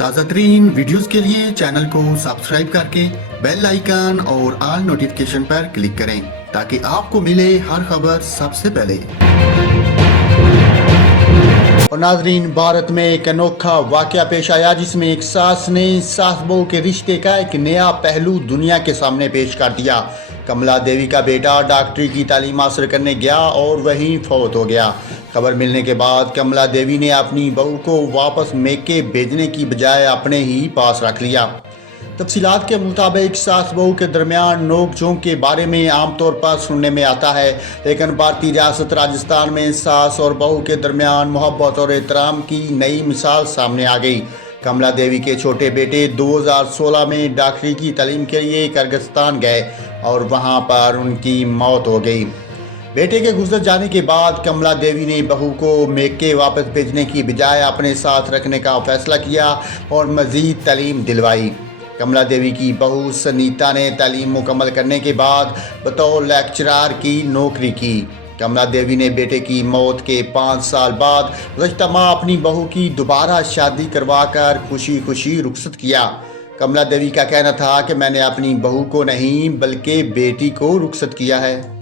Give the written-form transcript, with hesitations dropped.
ताज़ा तरीन वीडियोस के लिए चैनल को सब्सक्राइब करके बेल आइकन और ऑल नोटिफिकेशन पर क्लिक करें ताकि आपको मिले हर खबर सबसे पहले। और नाजरीन, भारत में एक अनोखा वाकया पेश आया जिसमें एक सास ने सास बहू के रिश्ते का एक नया पहलू दुनिया के सामने पेश कर दिया। कमला देवी का बेटा डॉक्टरी की तालीम हासिल करने गया और वहीं फौत हो गया। खबर मिलने के बाद कमला देवी ने अपनी बहू को वापस मेके भेजने की बजाय अपने ही पास रख लिया। तफसीलात के मुताबिक सास बहू के दरमियान नोक झोंक के बारे में आमतौर पर सुनने में आता है, लेकिन भारतीय रियासत राजस्थान में सास और बहू के दरमियान मोहब्बत और एहतराम की नई मिसाल सामने आ गई। कमला देवी के छोटे बेटे 2016 में डॉक्टरी की तालीम के लिए किर्गिस्तान गए और वहां पर उनकी मौत हो गई। बेटे के गुजर जाने के बाद कमला देवी ने बहू को मेके वापस भेजने की बजाय अपने साथ रखने का फैसला किया और मज़ीद तालीम दिलवाई। कमला देवी की बहू सनीता ने तालीम मुकम्मल करने के बाद बतौर लेक्चरर की नौकरी की। कमला देवी ने बेटे की मौत के 5 साल बाद गुज़श्ता माह अपनी बहू की दोबारा शादी करवाकर खुशी खुशी रुखसत किया। कमला देवी का कहना था कि मैंने अपनी बहू को नहीं बल्कि बेटी को रुखसत किया है।